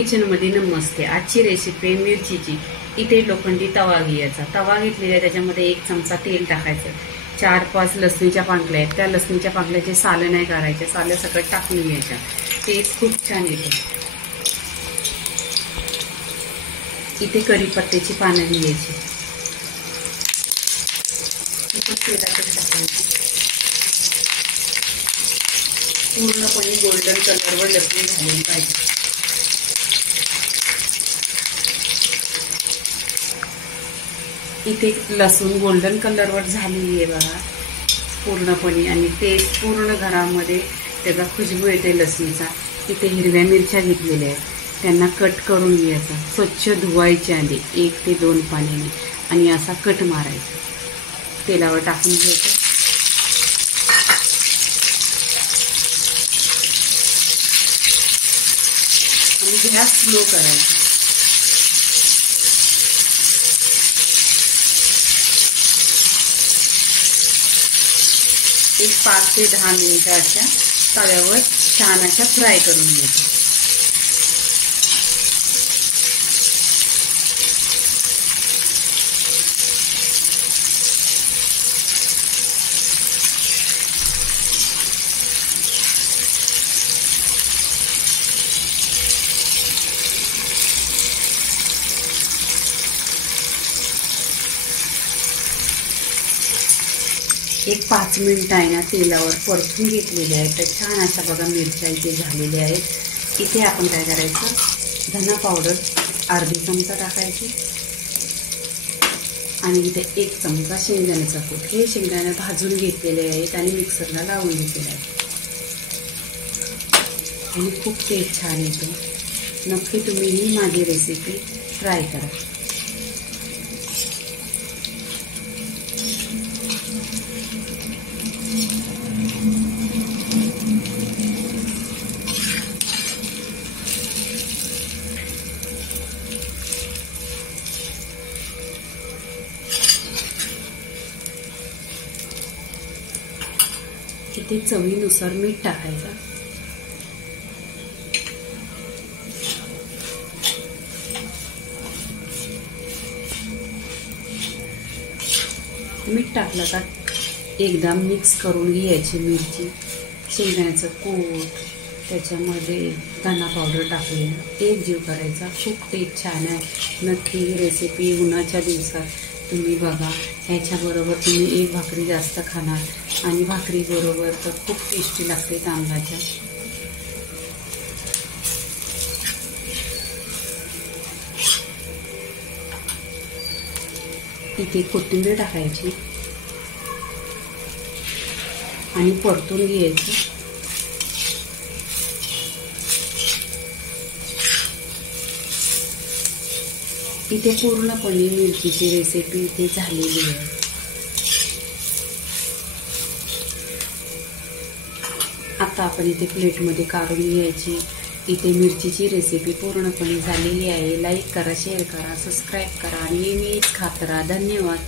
Kitchen मध्ये नमस्ते। आजची recipe मिरचीची। इथे लोखंडी तवा घ्यायचा। तवा घेतलेला आहे, त्याच्यामध्ये 1 चमचा तेल टाकायचं। 4-5 लसणीच्या पाकळ्या आहेत, त्या लसणीच्या पाकळ्याचे साले नाही करायचे, साले सगळं टाकून घ्यायच्या। टेस्ट खूप छान येते। इथे कढीपत्त्याची पानं घ्यायची, इथे तेलात टाकायची। पूर्णपणे गोल्डन कलरवर लसणी झालेली पाहिजे। इथे लसूण गोल्डन कलरवर झालेली आहे बघा पूर्णपणे, आणि टेस्ट पूर्ण घरामध्ये त्याचा खुशबू येते लसणीचा। इथे हिरव्या मिरच्या घेतलेल्या आहेत, त्यांना कट करून घ्यायचा। स्वच्छ धुवायचे आधी 1 ते 2 पाण्याने, आणि असा कट मारायचा। तेलावर टाकून घ्यायचं आणि गॅस स्लो करायचा। एक 5 ते 10 मिनिटं अशा तव्यावर छान अशा फ्राय करून घ्यायच्या। एक 5 मिनिटं आहे ना तेलावर परतून घेतलेले आहेत, तर छान अशा बघा मिरच्या इथे झालेल्या आहेत। इथे आपण काय करायचं, धना पावडर अर्धी चमचा टाकायची, आणि इथे 1 चमचा शेंगदाण्याचा कूट। हे शेंगदाणे भाजून घेतलेले आहेत आणि मिक्सरला लावून घेतलेले आहेत, आणि खूप टेस्ट छान येतो। नक्की तुम्ही ही माझी रेसिपी ट्राय करा। इथे चवीनुसार मीठ टाकायचं, मीठ टाकलं का एकदा मिक्स करून घ्यायची मिरची, शेंगदाण्याचं कूट, त्याच्यामध्ये धना पावडर टाकलेलं एक जीव करायचा। खूप टेस्ट छान आहे। नक्की ही रेसिपी उन्हाच्या दिवसात तुम्ही बघा। ह्याच्याबरोबर तुम्ही 1 भाकरी जास्त खाणार, आणि भाकरी बरोबर तर खूप टेस्टी लागते तांदळाच्या। इथे कोथिंबीर टाकायची आणि परतून घ्यायची। इथे पूर्णपणे मिरचीची रेसिपी इथे झालेली आहे। आता आपण इथे प्लेटमध्ये काढून घ्यायची। इथे मिरचीची रेसिपी पूर्णपणे झालेली आहे। लाईक करा, शेअर करा, सबस्क्राईब करा, आणि नेहमीच खात राहा। धन्यवाद।